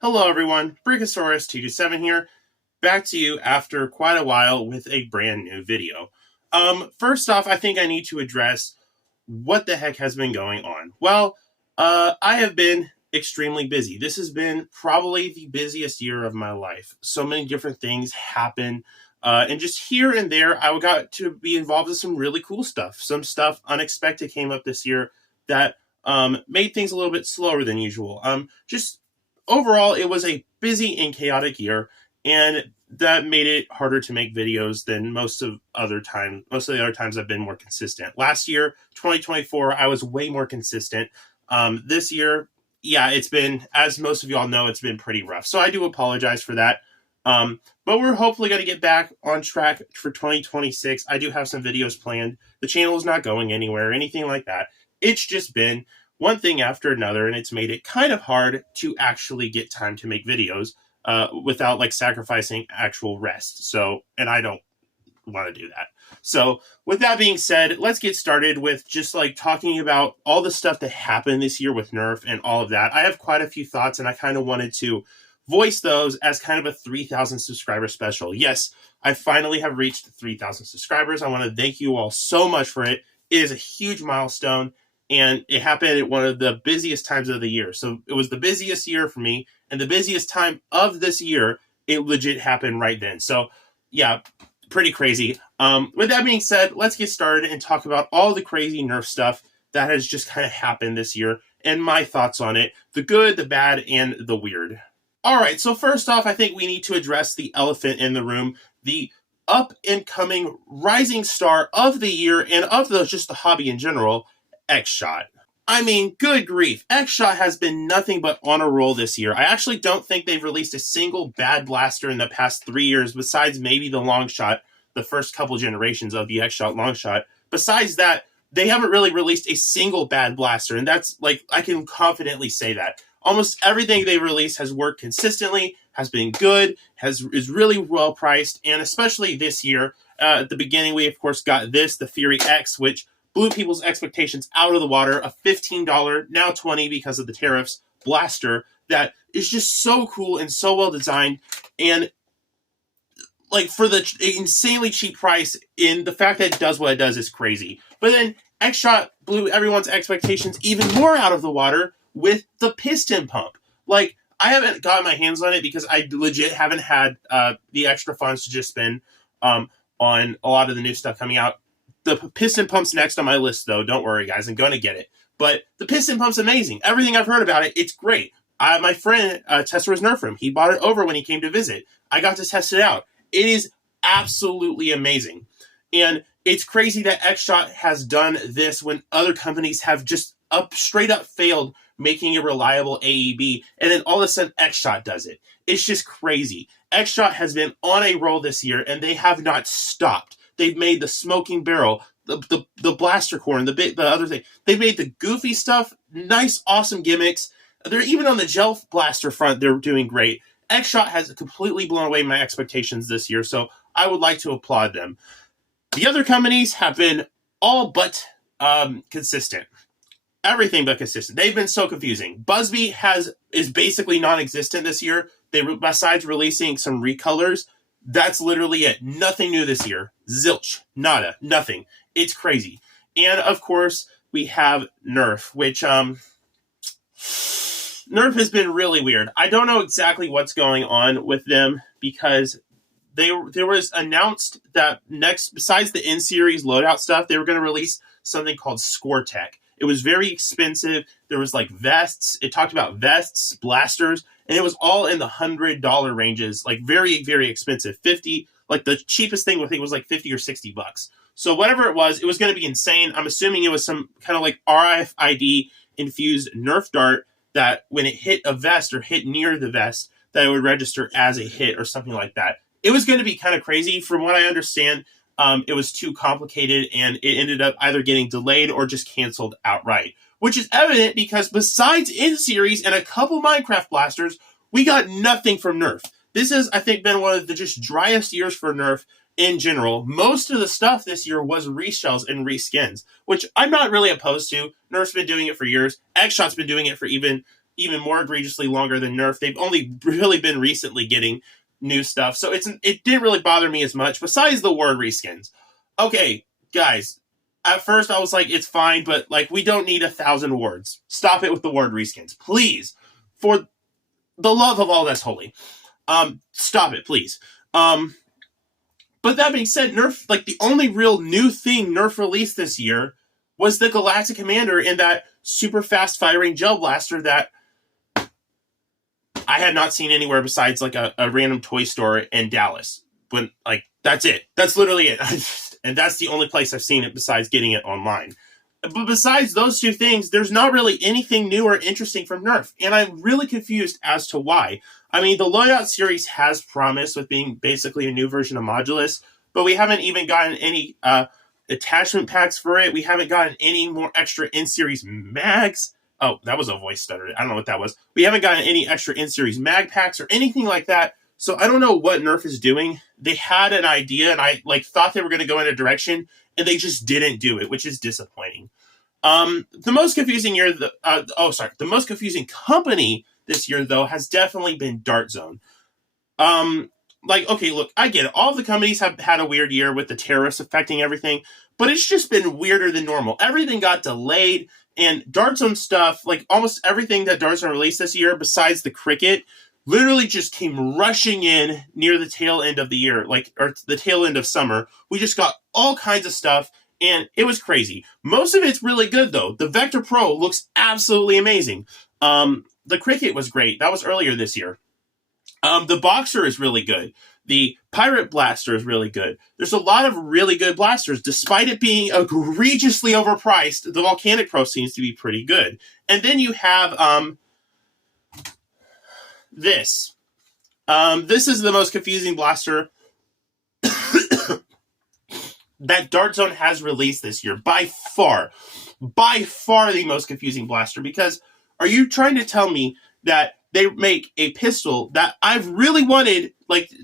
Hello everyone, Brachiosaurus227 here, back to you after quite a while with a brand new video. First off, I think I need to address what the heck has been going on. Well, I have been extremely busy. This has been probably the busiest year of my life. So many different things happen, and just here and there, I got to be involved in some really cool stuff. Some stuff unexpected came up this year that made things a little bit slower than usual. Just overall, it was a busy and chaotic year, and that made it harder to make videos than most of the other times I've been more consistent. Last year, 2024, I was way more consistent. This year, yeah, it's been, as most of y'all know, it's been pretty rough. So I do apologize for that. But we're hopefully going to get back on track for 2026. I do have some videos planned. The channel is not going anywhere, anything like that. It's just been one thing after another, and it's made it kind of hard to actually get time to make videos without like sacrificing actual rest. So, and I don't want to do that. So with that being said, let's get started with just like talking about all the stuff that happened this year with Nerf and all of that. I have quite a few thoughts, and I kind of wanted to voice those as kind of a 3,000 subscriber special. Yes, I finally have reached 3,000 subscribers. I want to thank you all so much for it. It is a huge milestone, and it happened at one of the busiest times of the year. So it was the busiest year for me, and the busiest time of this year, it legit happened right then. So yeah, pretty crazy. With that being said, let's get started and talk about all the crazy Nerf stuff that has just kind of happened this year and my thoughts on it, the good, the bad, and the weird. All right, so first off, I think we need to address the elephant in the room, the up-and-coming rising star of the year and of just the hobby in general, X-Shot. I mean, good grief. X-Shot has been nothing but on a roll this year. I actually don't think they've released a single bad blaster in the past 3 years, besides maybe the long shot, the first couple generations of the X-Shot long shot. Besides that, they haven't really released a single bad blaster, and that's, like, I can confidently say that. Almost everything they release has worked consistently, has been good, is really well priced, and especially this year, at the beginning, we of course got the Fury X, which blew people's expectations out of the water. A $15, now $20 because of the tariffs, blaster that is just so cool and so well designed, and like for the insanely cheap price, in the fact that it does what it does is crazy. But then X-Shot blew everyone's expectations even more out of the water with the piston pump. Like, I haven't gotten my hands on it because I legit haven't had the extra funds to just spend on a lot of the new stuff coming out. The piston pump's next on my list, though. Don't worry, guys. I'm going to get it. But the piston pump's amazing. Everything I've heard about it, it's great. My friend tested his Nerf room. He bought it over when he came to visit. I got to test it out. It is absolutely amazing. And it's crazy that X-Shot has done this when other companies have just straight up failed making a reliable AEB, and then all of a sudden X-Shot does it. It's just crazy. X-Shot has been on a roll this year, and they have not stopped. They've made the smoking barrel, the blaster corn, the other thing. They've made the goofy stuff, nice, awesome gimmicks. They're even on the gel blaster front, they're doing great. X-Shot has completely blown away my expectations this year, so I would like to applaud them. The other companies have been all but consistent. Everything but consistent. They've been so confusing. Busby is basically non-existent this year. Besides releasing some recolors, that's literally it. Nothing new this year. Zilch. Nada. Nothing. It's crazy. And of course, we have Nerf, which Nerf has been really weird. I don't know exactly what's going on with them because there was announced that next, besides the in-series loadout stuff, they were going to release something called Score Tech. It was very expensive. There was like vests. It talked about vests, blasters, and it was all in the $100 ranges, like very, very expensive. 50, like the cheapest thing I think was like 50 or $60. So whatever it was going to be insane. I'm assuming it was some kind of like RFID infused Nerf dart that when it hit a vest or hit near the vest, that it would register as a hit or something like that. It was going to be kind of crazy. From what I understand, it was too complicated, and it ended up either getting delayed or just canceled outright, which is evident because besides in-series and a couple Minecraft blasters, we got nothing from Nerf. This has, I think, been one of the just driest years for Nerf in general. Most of the stuff this year was reshells and reskins, which I'm not really opposed to. Nerf's been doing it for years. X-Shot's been doing it for even even more egregiously longer than Nerf. They've only really been recently getting new stuff, so it didn't really bother me as much, besides the word reskins. Okay, guys, at first I was like, it's fine, but like, we don't need 1,000 words. Stop it with the word reskins, please. For the love of all that's holy. Stop it, please. But that being said, Nerf, like, the only real new thing Nerf released this year was the Galactic Commander in that super fast firing gel blaster that I had not seen anywhere besides like a random toy store in Dallas. But like, that's it. That's literally it. And that's the only place I've seen it besides getting it online. But besides those two things, there's not really anything new or interesting from Nerf. And I'm really confused as to why. I mean, the Loadout series has promise with being basically a new version of Modulus, but we haven't even gotten any attachment packs for it. We haven't gotten any more extra in-series mags. Oh, that was a voice stutter. I don't know what that was. We haven't gotten any extra in-series mag packs or anything like that. So I don't know what Nerf is doing. They had an idea, and I thought they were going to go in a direction, and they just didn't do it, which is disappointing. The most confusing the most confusing company this year, though, has definitely been Dart Zone. Okay, look, I get it. All of the companies have had a weird year with the tariffs affecting everything, but it's just been weirder than normal. Everything got delayed, and Dart Zone stuff, like almost everything that Dart Zone released this year, besides the Cricket, literally just came rushing in near the tail end of the year, or the tail end of summer. We just got all kinds of stuff, and it was crazy. Most of it's really good, though. The Vector Pro looks absolutely amazing. The Cricket was great. That was earlier this year. The Boxer is really good. The Pirate Blaster is really good. There's a lot of really good blasters. Despite it being egregiously overpriced, the Volcanic Pro seems to be pretty good. And then you have this. This is the most confusing blaster that Dart Zone has released this year. By far the most confusing blaster. Because are you trying to tell me that they make a pistol that I've really wanted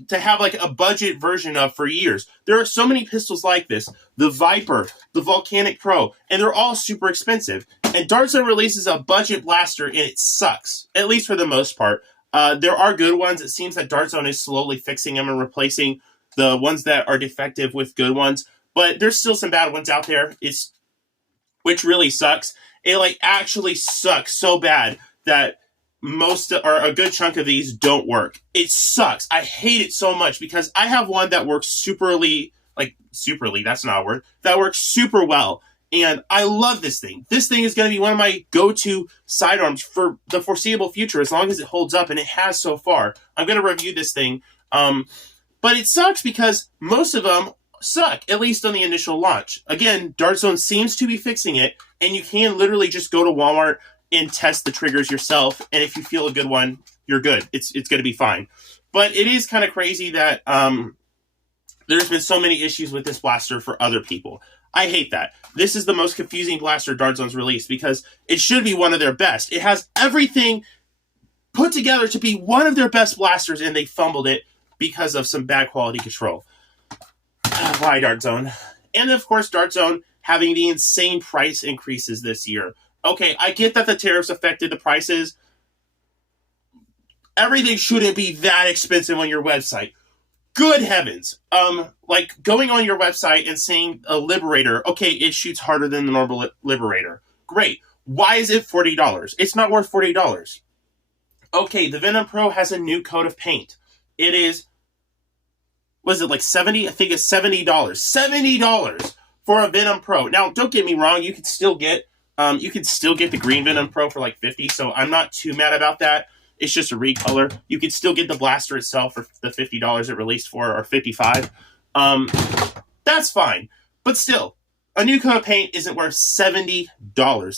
to have a budget version of for years? There are so many pistols like this. The Viper, the Volcanic Pro, and they're all super expensive. And Dart Zone releases a budget blaster and it sucks, at least for the most part. There are good ones. It seems that Dart Zone is slowly fixing them and replacing the ones that are defective with good ones. But there's still some bad ones out there, which really sucks. It actually sucks so bad that most or a good chunk of these don't work. It sucks. I hate it so much because I have one that works superly, that's not a word, that works super well. And I love this thing. This thing is going to be one of my go-to sidearms for the foreseeable future, as long as it holds up, and it has so far. I'm going to review this thing. But it sucks because most of them suck, at least on the initial launch. Again, Dart Zone seems to be fixing it, and you can literally just go to Walmart and test the triggers yourself, and if you feel a good one, you're good. It's going to be fine. But it is kind of crazy that there's been so many issues with this blaster for other people. I hate that. This is the most confusing blaster Dart Zone's released because it should be one of their best. It has everything put together to be one of their best blasters, and they fumbled it because of some bad quality control. Why Dart Zone? And of course, Dart Zone having the insane price increases this year. Okay, I get that the tariffs affected the prices. Everything shouldn't be that expensive on your website. Good heavens. Going on your website and seeing a Liberator, okay, it shoots harder than the normal Liberator. Great. Why is it $40? It's not worth $40. Okay, the Venom Pro has a new coat of paint. It is, was it 70? I think it's $70. $70 for a Venom Pro. Now, don't get me wrong, you can still get the green Venom Pro for $50, so I'm not too mad about that. It's just a recolor. You can still get the blaster itself for the $50 it released for, or $55. That's fine. But still, a new coat of paint isn't worth $70.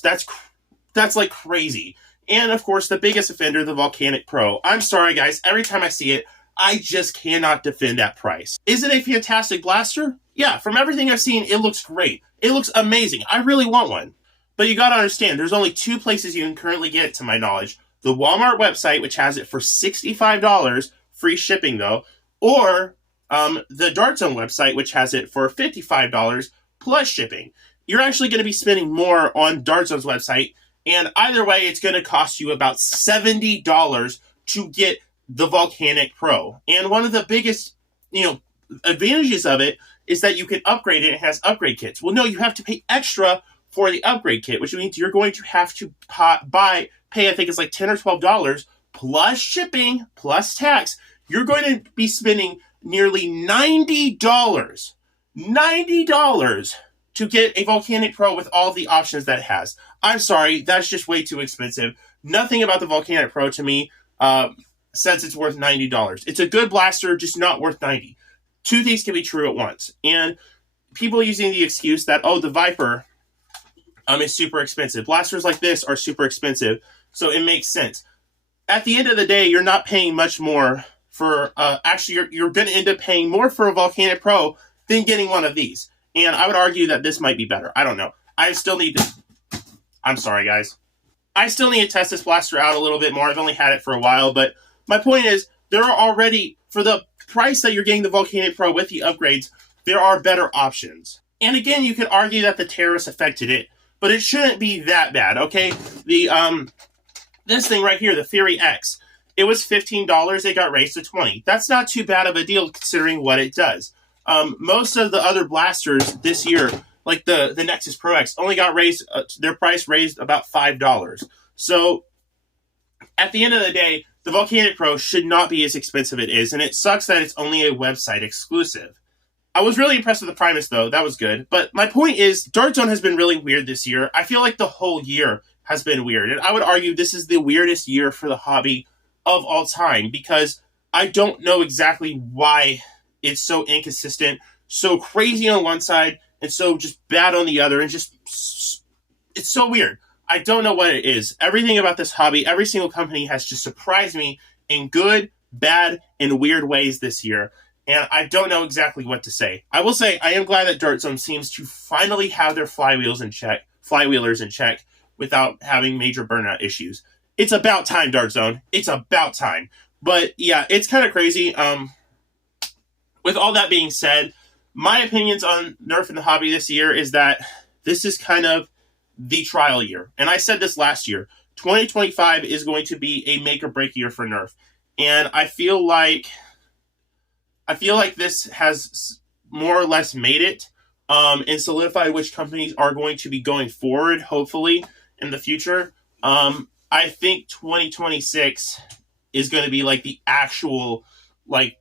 That's crazy. And of course, the biggest offender, the Volcanic Pro. I'm sorry, guys. Every time I see it, I just cannot defend that price. Is it a fantastic blaster? Yeah, from everything I've seen, it looks great. It looks amazing. I really want one. But you gotta understand, there's only two places you can currently get it, to my knowledge. The Walmart website, which has it for $65, free shipping though, or the Dart Zone website, which has it for $55 plus shipping. You're actually going to be spending more on Dart Zone's website, And either way, it's going to cost you about $70 to get the Volcanic Pro. And one of the biggest, advantages of it is that you can upgrade it. It has upgrade kits. Well, no, you have to pay extra for the upgrade kit, which means you're going to have to pay, I think it's like $10 or $12 plus shipping, plus tax. You're going to be spending nearly $90 to get a Volcanic Pro with all the options that it has. I'm sorry, that's just way too expensive. Nothing about the Volcanic Pro to me says it's worth $90. It's a good blaster, just not worth $90. Two things can be true at once. And people using the excuse that, the Viper is super expensive. Blasters like this are super expensive, so it makes sense. At the end of the day, you're not paying much more for, you're going to end up paying more for a Volcanic Pro than getting one of these. And I would argue that this might be better. I don't know. I'm sorry, guys. I still need to test this blaster out a little bit more. I've only had it for a while, but my point is, there are already, for the price that you're getting the Volcanic Pro with the upgrades, there are better options. And again, you could argue that the terrorists affected it, but it shouldn't be that bad, okay? This thing right here, the Fury X, it was $15, it got raised to $20. That's not too bad of a deal considering what it does. Most of the other blasters this year, like the Nexus Pro X, only got their price raised about $5. So at the end of the day, the Volcanic Pro should not be as expensive as it is, and it sucks that it's only a website exclusive. I was really impressed with the Primus, though. That was good. But my point is, Dart Zone has been really weird this year. I feel like the whole year has been weird, and I would argue this is the weirdest year for the hobby of all time, because I don't know exactly why it's so inconsistent, so crazy on one side, and so just bad on the other, and it's so weird. I don't know what it is. Everything about this hobby, every single company has just surprised me in good, bad, and weird ways this year, and I don't know exactly what to say. I will say I am glad that Dart Zone seems to finally have their flywheelers in check without having major burnout issues. It's about time, Dart Zone. It's about time. But yeah, it's kind of crazy. With all that being said, my opinions on Nerf and the hobby this year is that this is kind of the trial year. And I said this last year. 2025 is going to be a make or break year for Nerf. And I feel like this has more or less made it and solidified which companies are going to be going forward, hopefully, in the future. I think 2026 is going to be like the actual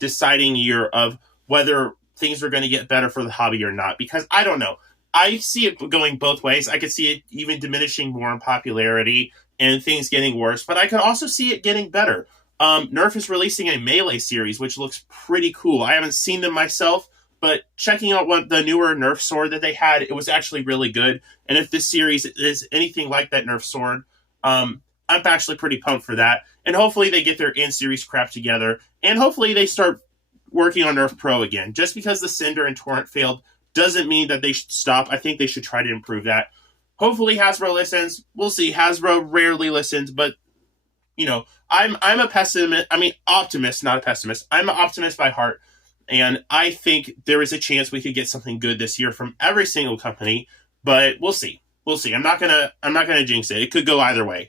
deciding year of whether things are going to get better for the hobby or not, because I don't know. I see it going both ways. I could see it even diminishing more in popularity and things getting worse, but I could also see it getting better. Nerf is releasing a Melee series, which looks pretty cool. I haven't seen them myself, but checking out what the newer Nerf sword that they had, it was actually really good. And if this series is anything like that Nerf sword, I'm actually pretty pumped for that. And hopefully they get their in-series crap together, and hopefully they start working on Nerf Pro again. Just because the Cinder and Torrent failed doesn't mean that they should stop. I think they should try to improve that. Hopefully Hasbro listens. We'll see. Hasbro rarely listens, but I'm a pessimist. Optimist, not a pessimist. I'm an optimist by heart, and I think there is a chance we could get something good this year from every single company. But we'll see. We'll see. I'm not gonna jinx it. It could go either way.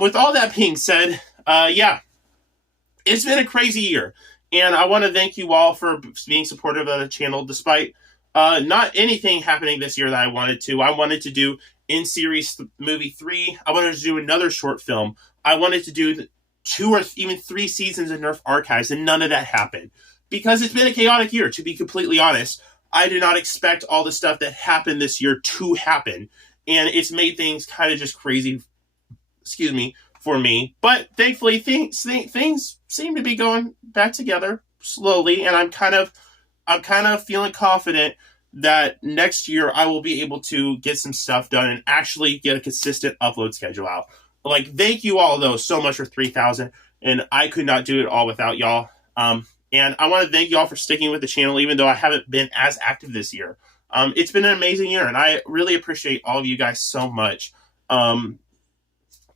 With all that being said, it's been a crazy year, and I want to thank you all for being supportive of the channel, despite not anything happening this year that I wanted to. I wanted to do in-series movie 3. I wanted to do another short film. I wanted to do 2 or even 3 seasons of Nerf Archives, and none of that happened. Because it's been a chaotic year, to be completely honest. I did not expect all the stuff that happened this year to happen, and it's made things kind of just crazy, for me. But thankfully, things seem to be going back together slowly, and I'm kind of feeling confident that next year I will be able to get some stuff done and actually get a consistent upload schedule out. Thank you all, though, so much for 3,000, and I could not do it all without y'all. And I want to thank y'all for sticking with the channel, even though I haven't been as active this year. It's been an amazing year, and I really appreciate all of you guys so much.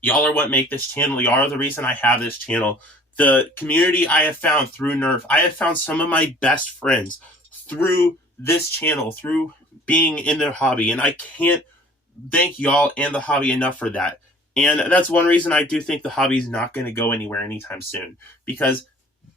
Y'all are what make this channel. Y'all are the reason I have this channel. The community I have found through Nerf. I have found some of my best friends through this channel, through being in their hobby, and I can't thank y'all and the hobby enough for that. And that's one reason I do think the hobby is not going to go anywhere anytime soon. Because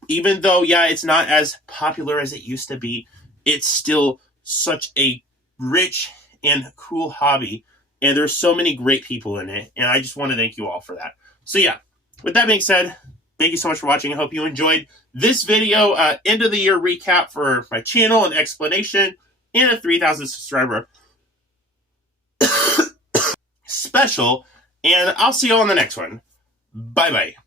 even though, yeah, it's not as popular as it used to be, it's still such a rich and cool hobby. And there's so many great people in it. And I just want to thank you all for that. So yeah, with that being said, thank you so much for watching. I hope you enjoyed this video, end of the year recap for my channel and explanation, and a 3,000 subscriber special. And I'll see you on the next one. Bye-bye.